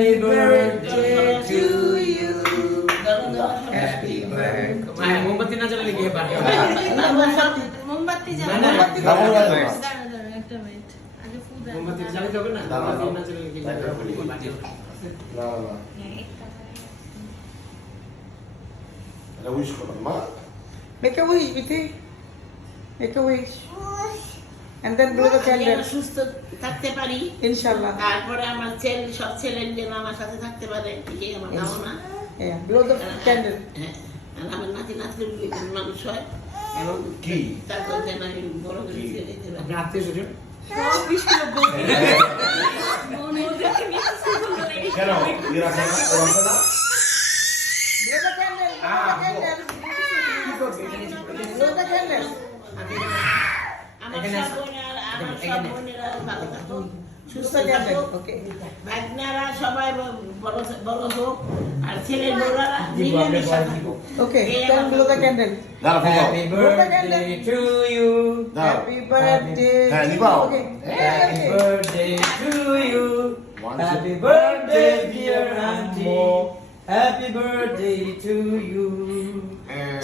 Happy birthday to you. Happy birthday. মোমবাতি না জ্বালালে কি হবে? মোমবাতি না, না, জ্বালানো। দাঁড়াও, দাঁড়াও। দাঁড়াও, একটা মিনিট। আগে ফু দাও। মোমবাতি জ্বালাতে হবে না? মোমবাতি না জ্বালালে কি হবে? না, না। এটা উইশ করো মা। Make a wish, Biti. Make a wish. And then blow the আমি candle. সুস্থ থাকতে পারি, Inshallah. তারপরে আমার ছেলে সব ছেলের যেন আমার সাথে থাকতে পারে, এটাই আমার কামনা। Yeah, blow the candle. হ্যাঁ, আর আমার নাতি নাতনি মানুষ হয় এবং কি? তারপর যেন আমি বড় করে ছেড়ে দিতে পারি। আপনি আত্মীয় স্বজন? কেন? ইয়ে রাখে না? ও রাখে না? Blow the candle. Blow the candle. আমার সব বোনেরা ভালো থাকো, সুস্থ Blow the থাকো, candle. Okay. ভাগ্নারা সবাই বড় হোক, আর ছেলের বউরা মিলেমিশে থাকো। Okay. Then blow the candle. দাঁড়া ফুকাও। Happy birthday to you. দাঁড়াও। Happy birthday. হ্যাঁ, নিবাও। Okay. Happy birthday to you. One, Happy two. birthday, dear auntie. Happy birthday to you. হ্যাঁ।